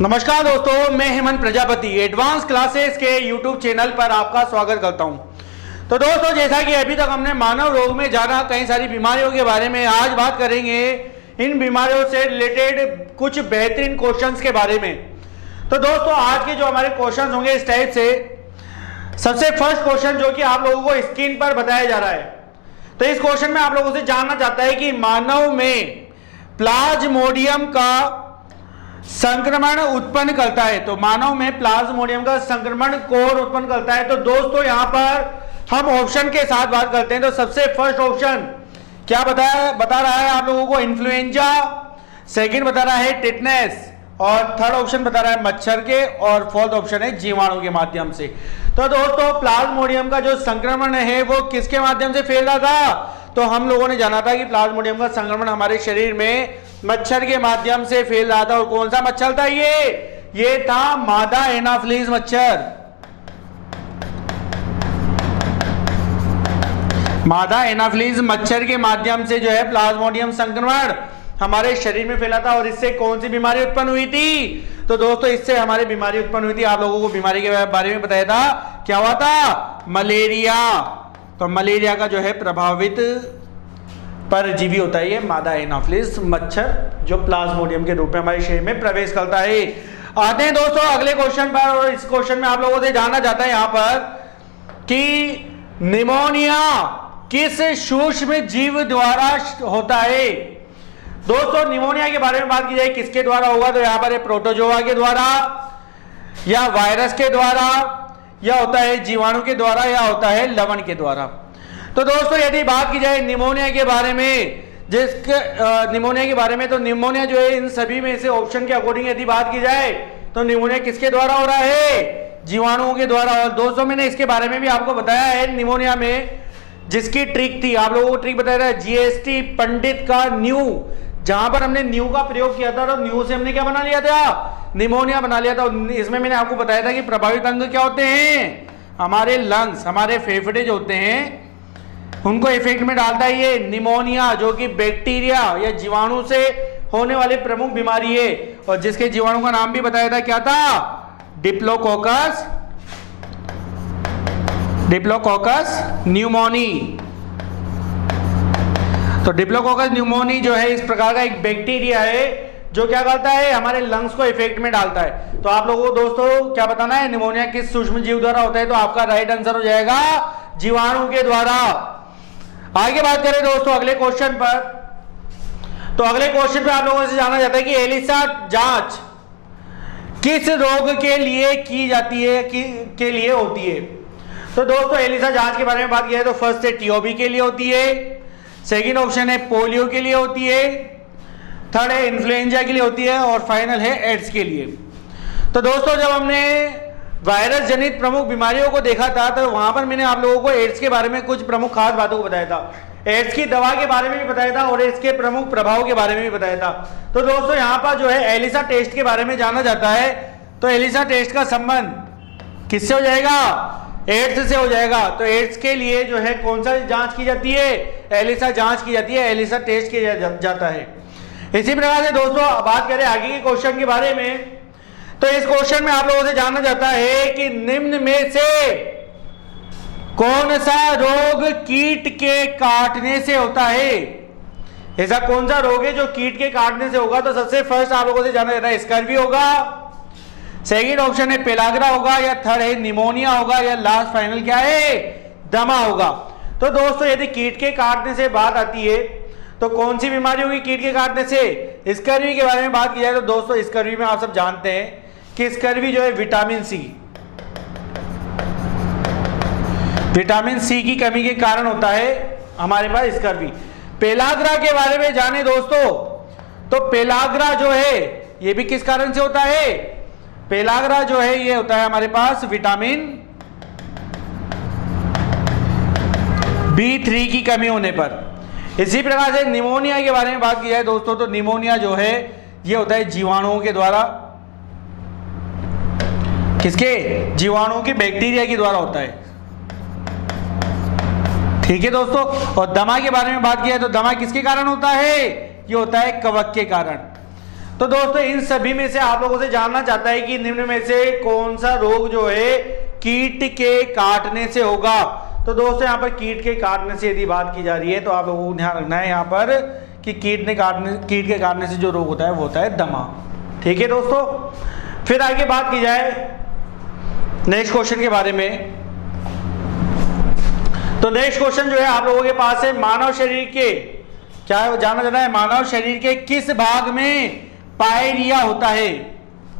नमस्कार दोस्तों, मैं हेमंत प्रजापति एडवांस क्लासेस के यूट्यूब चैनल पर आपका स्वागत करता हूं। तो दोस्तों, जैसा कि अभी तक हमने मानव रोग में जाना कई सारी बीमारियों के बारे में, आज बात करेंगे इन बीमारियों से रिलेटेड कुछ बेहतरीन क्वेश्चंस के बारे में। तो दोस्तों, आज के जो हमारे क्वेश्चंस होंगे इस टाइप से, सबसे फर्स्ट क्वेश्चन जो कि आप लोगों को स्क्रीन पर बताया जा रहा है। तो इस क्वेश्चन में आप लोगों से जानना चाहता है कि मानव में प्लाज्मोडियम का संक्रमण उत्पन्न करता है। तो मानव में प्लाज्मोडियम का संक्रमण कौन उत्पन्न करता है? तो दोस्तों, यहां पर हम ऑप्शन के साथ बात करते हैं। तो सबसे फर्स्ट ऑप्शन क्या बता रहा है आप लोगों को? इन्फ्लुएंजा। सेकंड बता रहा है टिटनेस, और थर्ड ऑप्शन बता रहा है मच्छर के, और फोर्थ ऑप्शन है जीवाणु के माध्यम से। तो दोस्तों, प्लाज्मोडियम का जो संक्रमण है वो किसके माध्यम से फैल रहा था? तो हम लोगों ने जाना था कि प्लाज्मोडियम का संक्रमण हमारे शरीर में मच्छर के माध्यम से फैल रहा था। और कौन सा मच्छर था ये था मादा एनाफिलीज मच्छर। मादा एनाफिलीज मच्छर के माध्यम से जो है प्लाज्मोडियम संक्रमण हमारे शरीर में फैला था। और इससे कौन सी बीमारी उत्पन्न हुई थी? तो दोस्तों, इससे हमारी बीमारी उत्पन्न हुई थी। आप लोगों को बीमारी के बारे में बताया था, क्या हुआ था? मलेरिया। तो मलेरिया का जो है प्रभावित परजीवी होता है ये मादा एनाफिलीज मच्छर, जो प्लाज्मोडियम के रूप में हमारे शरीर में प्रवेश करता है। आते हैं दोस्तों अगले क्वेश्चन पर, और इस क्वेश्चन में आप लोगों से जानना चाहता है यहां पर कि निमोनिया किस सूक्ष्म जीव द्वारा होता है? दोस्तों, निमोनिया के बारे में बात की जाए किसके द्वारा होगा? तो यहां पर प्रोटोजोआ के द्वारा, या वायरस के द्वारा, या होता है जीवाणु के द्वारा, या होता है लवण के द्वारा। तो दोस्तों, यदि बात की जाए निमोनिया के बारे में, निमोनिया के बारे में, तो निमोनिया जो है इन सभी में से ऑप्शन के अकॉर्डिंग यदि बात की जाए तो निमोनिया किसके द्वारा हो रहा है? जीवाणुओं के द्वारा। और दोस्तों, मैंने इसके बारे में भी आपको बताया है, निमोनिया में जिसकी ट्रिक थी, आप लोगों को ट्रिक बताया था जीएसटी पंडित का न्यू, जहां पर हमने न्यू का प्रयोग किया था, तो न्यू से हमने क्या बना लिया था? निमोनिया बना लिया था। इसमें मैंने आपको बताया था कि प्रभावित अंग क्या होते हैं? हमारे लंग्स, हमारे फेफड़े जो होते हैं, उनको इफेक्ट में डालता है ये निमोनिया, जो कि बैक्टीरिया या जीवाणु से होने वाली प्रमुख बीमारी है। और जिसके जीवाणु का नाम भी बताया था, क्या था? Diplococcus pneumoniae. तो डिप्लोकोकस न्यूमोनी जो है इस प्रकार का एक बैक्टीरिया है जो क्या करता है? हमारे लंग्स को इफेक्ट में डालता है। तो आप लोगों को दोस्तों क्या बताना है? निमोनिया किस सूक्ष्म जीव द्वारा होता है? तो आपका राइट आंसर हो जाएगा जीवाणु के द्वारा। आगे बात करें दोस्तों अगले क्वेश्चन पर। तो अगले क्वेश्चन पे आप लोगों से जानना चाहता है कि एलिसा जांच किस रोग के लिए की जाती है, के लिए होती है? तो दोस्तों, एलिसा जांच के बारे में बात किया है तो फर्स्ट है टीओबी के लिए होती है, सेकंड ऑप्शन है पोलियो के लिए होती है, थर्ड है इन्फ्लुएंजा के लिए होती है, और फाइनल है एड्स के लिए। तो दोस्तों, जब हमने वायरस जनित प्रमुख बीमारियों को देखा था तो वहां पर मैंने आप लोगों को एड्स के बारे में कुछ प्रमुख खास बातों को बताया था, एड्स की दवा के बारे में भी बताया था, और इसके प्रमुख प्रभाव के बारे में भी बताया था। तो दोस्तों, यहाँ पर जो है एलिसा टेस्ट के बारे में जाना जाता है। तो एलिसा टेस्ट का संबंध किससे हो जाएगा? एड्स से हो जाएगा। तो एड्स के लिए जो है कौन सा जांच की जाती है? एलिसा जांच की जाती है, एलिसा टेस्ट किया जाता है। इसी प्रकार से दोस्तों, बात करें आगे के क्वेश्चन के बारे में, तो इस क्वेश्चन में आप लोगों से जानना चाहता है कि निम्न में से कौन सा रोग कीट के काटने से होता है? ऐसा कौन सा रोग है जो कीट के काटने से होगा? तो सबसे फर्स्ट आप लोगों से जानना चाहता है स्कर्वी होगा, सेकंड ऑप्शन है पेलाग्रा होगा, या थर्ड है निमोनिया होगा, या लास्ट फाइनल क्या है? दमा होगा। तो दोस्तों, यदि कीट के काटने से बात आती है तो कौन सी बीमारी होगी कीट के काटने से? स्कर्वी के बारे में बात की जाए तो दोस्तों, स्कर्वी में आप सब जानते हैं कि स्कर्वी जो है विटामिन सी की कमी के कारण होता है हमारे पास स्कर्वी। पेलाग्रा के बारे में जाने दोस्तों, तो पेलाग्रा जो है ये भी किस कारण से होता है? पेलाग्रा जो है ये होता है हमारे पास विटामिन B3 की कमी होने पर। इसी प्रकार से निमोनिया के बारे में बात की जाए दोस्तों, तो निमोनिया जो है ये होता है जीवाणुओं के द्वारा। किसके? जीवाणुओं की, बैक्टीरिया के द्वारा होता है। ठीक है दोस्तों। और दमा के बारे में बात की जाए तो दमा किसके कारण होता है? ये होता है कवक के कारण। तो दोस्तों इन सभी में से आप लोगों से जानना चाहता है कि निम्न में से कौन सा रोग जो है कीट के काटने से होगा। तो दोस्तों यहाँ पर कीट के काटने से यदि बात की जा रही है तो आप लोगों को ध्यान रखना है यहाँ पर कि कीट के काटने से जो रोग होता है वो होता है दमा। ठीक है दोस्तों, फिर आगे बात की जाए नेक्स्ट क्वेश्चन के बारे में। तो नेक्स्ट क्वेश्चन जो है आप लोगों के पास है, मानव शरीर के क्या जानना चाहना है, मानव शरीर के किस भाग में पायरिया होता है?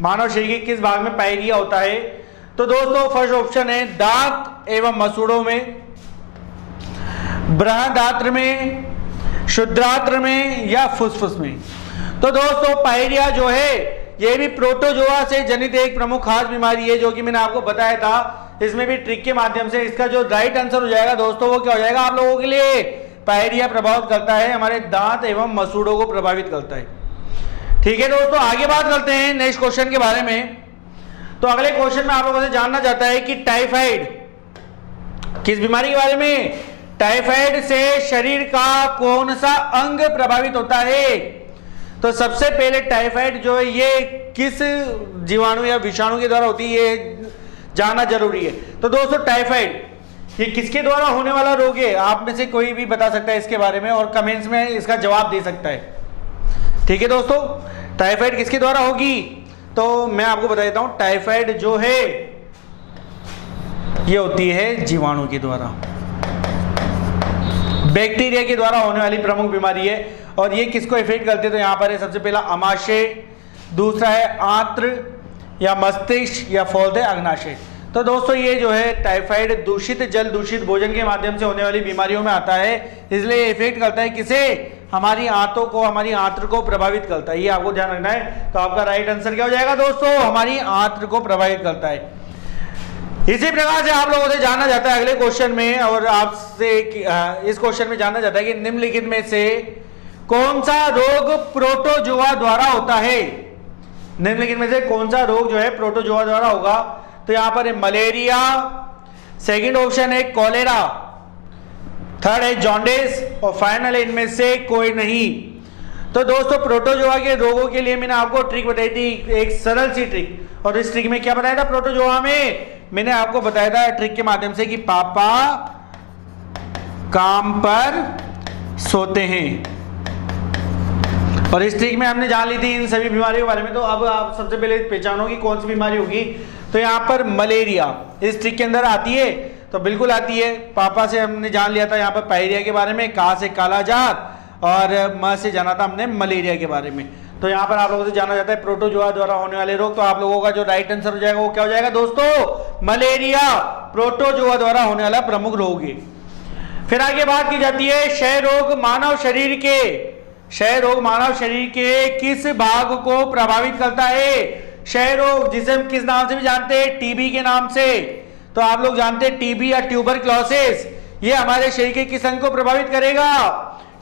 मानव शरीर के किस भाग में पायरिया होता है? तो दोस्तों फर्स्ट ऑप्शन है दांत एवं मसूड़ों में, बृहदात्र में, शुद्रात्र में या फुसफुस में। तो दोस्तों पायरिया जो है ये भी प्रोटोजोआ से जनित एक प्रमुख खास बीमारी है, जो कि मैंने आपको बताया था। इसमें भी ट्रिक के माध्यम से इसका जो राइट आंसर हो जाएगा दोस्तों वो क्या हो जाएगा आप लोगों के लिए, पायरिया प्रभावित करता है, हमारे दांत एवं मसूड़ों को प्रभावित करता है। ठीक है दोस्तों, आगे बात करते हैं नेक्स्ट क्वेश्चन के बारे में। तो अगले क्वेश्चन में आप लोगों से जानना चाहता है कि टाइफाइड किस बीमारी के बारे में, टाइफाइड से शरीर का कौन सा अंग प्रभावित होता है? तो सबसे पहले टाइफाइड जो है ये किस जीवाणु या विषाणु के द्वारा होती है ये जानना जरूरी है। तो दोस्तों टाइफाइड ये किसके द्वारा होने वाला रोग है? आप में से कोई भी बता सकता है इसके बारे में और कमेंट्स में इसका जवाब दे सकता है। ठीक है दोस्तों, टाइफाइड किसके द्वारा होगी? तो मैं आपको बता देता हूं, टाइफाइड जो है ये होती है जीवाणु के द्वारा, बैक्टीरिया के द्वारा होने वाली प्रमुख बीमारी है। और ये किसको इफेक्ट करते हैं? तो यहां पर है सबसे पहला अमाशय, दूसरा है आंत्र या मस्तिष्क या फोल्ड है अग्नाशय। तो दोस्तों ये जो है टाइफाइड दूषित जल, दूषित भोजन के माध्यम से होने वाली बीमारियों में आता है, इसलिए इफेक्ट करता है किसे, हमारी आंतों को, हमारी आंत्र को प्रभावित करता है। ये आपको ध्यान रखना है। तो आपका राइट आंसर क्या हो जाएगा दोस्तों, हमारी आंत्र को प्रभावित करता है। इसी प्रकार से आप लोगों से जानना जाता है अगले क्वेश्चन में, और आपसे इस क्वेश्चन में जानना जाता है कि निम्नलिखित में से कौन सा रोग प्रोटोजोआ द्वारा होता है? निम्नलिखित में से कौन सा रोग जो है प्रोटोजोआ द्वारा होगा? तो यहां पर है मलेरिया, सेकंड ऑप्शन है कॉलेरा, थर्ड है जॉन्डिस और फाइनल है इनमें से कोई नहीं। तो दोस्तों प्रोटोजोआ के रोगों के लिए मैंने आपको ट्रिक बताई थी, एक सरल सी ट्रिक, और इस ट्रिक में क्या बताया था प्रोटोजोआ में, मैंने आपको बताया था ट्रिक के माध्यम से कि पापा काम पर सोते हैं, और इस ट्रिक में हमने जान ली थी इन सभी बीमारियों के बारे में। तो अब आप सबसे पहले पहचानो कि कौन सी बीमारी होगी। तो यहाँ पर मलेरिया इस ट्रिक के अंदर आती है, तो बिल्कुल आती है। पापा से हमने जान लिया था यहाँ पर पायरिया के बारे में, का से कालाजार, और म से जाना था हमने मलेरिया के बारे में। तो यहाँ पर आप लोगों से जाना जाता है प्रोटोजोआ द्वारा होने वाले रोग। तो आप लोगों का जो राइट आंसर हो जाएगा वो क्या हो जाएगा दोस्तों, मलेरिया प्रोटोजोआ द्वारा होने वाला प्रमुख रोग है। फिर आगे बात की जाती है क्षय रोग मानव शरीर के, क्षय रोग मानव शरीर के किस भाग को प्रभावित करता है? क्षय रोग जिसे हम किस नाम से भी जानते हैं, टीबी के नाम से। तो आप लोग जानते हैं टीबी या ट्यूबरक्लोसिस, ये हमारे शरीर के किस अंग को प्रभावित करेगा?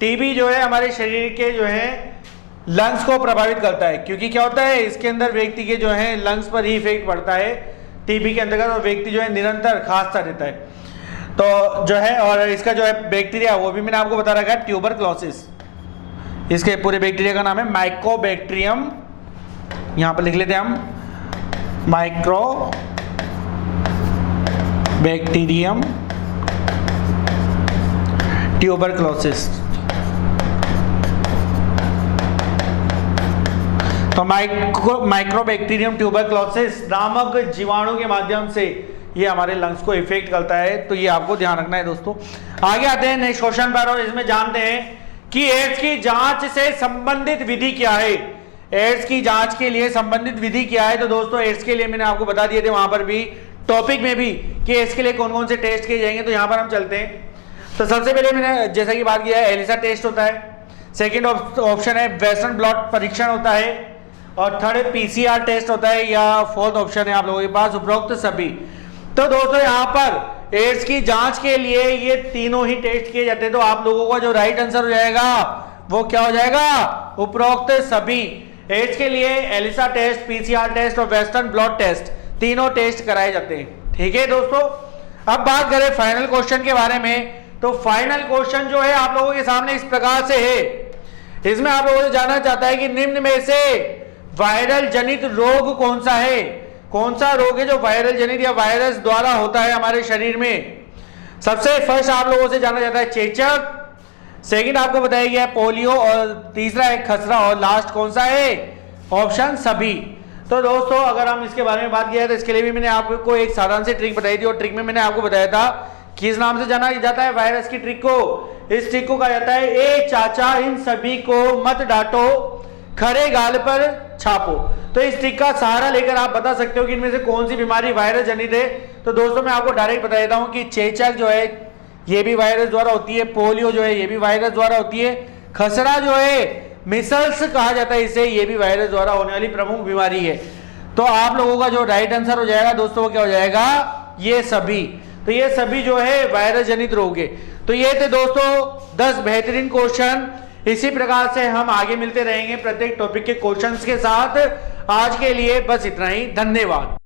टीबी जो है हमारे शरीर के जो है लंग्स को प्रभावित करता है, क्योंकि क्या होता है इसके अंदर व्यक्ति के जो है लंग्स पर ही इफेक्ट पड़ता है टीबी के अंतर्गत, और व्यक्ति जो है निरंतर खांसता रहता है। तो जो है और इसका जो है बैक्टीरिया वो भी मैंने आपको बता रखा है ट्यूबरक्लोसिस, इसके पूरे बैक्टीरिया का नाम है माइकोबैक्टीरियम, यहां पर लिख लेते हैं हम माइक्रो बैक्टीरियम ट्यूबरक्लोसिस। तो माइक्रोबैक्टीरियम ट्यूबरक्लोसिस नामक जीवाणु के माध्यम से ये हमारे लंग्स को इफेक्ट करता है। तो ये आपको ध्यान रखना है दोस्तों। आगे आते हैं नेक्स्ट क्वेश्चन पर, और इसमें जानते हैं कि एड्स की जांच से संबंधित विधि क्या है? एड्स की जांच के लिए संबंधित विधि क्या है? तो दोस्तों एड्स के लिए मैंने आपको बता दिए थे वहां पर भी टॉपिक में भी कि एड्स के लिए कौन कौन से टेस्ट किए जाएंगे। तो यहां पर हम चलते हैं। तो सबसे पहले मैंने जैसा कि बात किया है एलिसा टेस्ट होता है, सेकेंड ऑप्शन है वेस्टर्न ब्लॉट परीक्षण होता है, और थर्ड पीसीआर टेस्ट होता है, या फोर्थ ऑप्शन है आप लोगों के पास उपरोक्त सभी। तो दोस्तों यहाँ पर एड्स की जांच के लिए ये तीनों ही टेस्ट किए जाते हैं। तो आप लोगों का जो राइट आंसर हो जाएगा वो क्या हो जाएगा, उपरोक्त सभी। एड्स के लिए एलिसा टेस्ट, पीसीआर टेस्ट और वेस्टर्न ब्लॉट टेस्ट तीनों टेस्ट कराए जाते हैं। ठीक है दोस्तों, अब बात करें फाइनल क्वेश्चन के बारे में। तो फाइनल क्वेश्चन जो है आप लोगों के सामने इस प्रकार से है इसमें आप लोगों से जानना चाहता है कि निम्न में से वायरल जनित रोग कौन सा है, कौन सा रोग है जो वायरल जनित या वायरस द्वारा होता है हमारे शरीर में। सबसे फर्स्ट आप लोगों से जानना चाहता है चेचक, सेकंड आपको बताया गया है पोलियो, और तीसरा है खसरा, और लास्ट कौन सा है, ऑप्शन सभी। तो दोस्तों अगर हम इसके बारे में बात किया तो इसके लिए भी मैंने आपको एक साधारण सी ट्रिक बताई थी, और ट्रिक में मैंने आपको बताया था किस नाम से जाना जाता है वायरस की ट्रिक को। इस ट्रिक को कहा जाता है ए चाचा इन सभी को मत डांटो, खरे गाल पर छापो। तो इस ट्रिक का सहारा लेकर आप बता सकते हो कि इनमें से कौन सी बीमारी वायरस जनित है। तो दोस्तों मैं आपको डायरेक्ट बता देता हूं कि चेचक जो है ये भी वायरस द्वारा होती है, पोलियो जो है ये भी वायरस द्वारा होती है, खसरा जो है मिसल्स कहा जाता है इसे, ये भी वायरस द्वारा होने वाली प्रमुख बीमारी है। तो आप लोगों का जो राइट आंसर हो जाएगा दोस्तों वो क्या हो जाएगा, ये सभी। तो ये सभी जो है वायरस जनित रोग है। तो ये थे दोस्तों 10 बेहतरीन क्वेश्चन। इसी प्रकार से हम आगे मिलते रहेंगे प्रत्येक टॉपिक के क्वेश्चंस के साथ। आज के लिए बस इतना ही, धन्यवाद।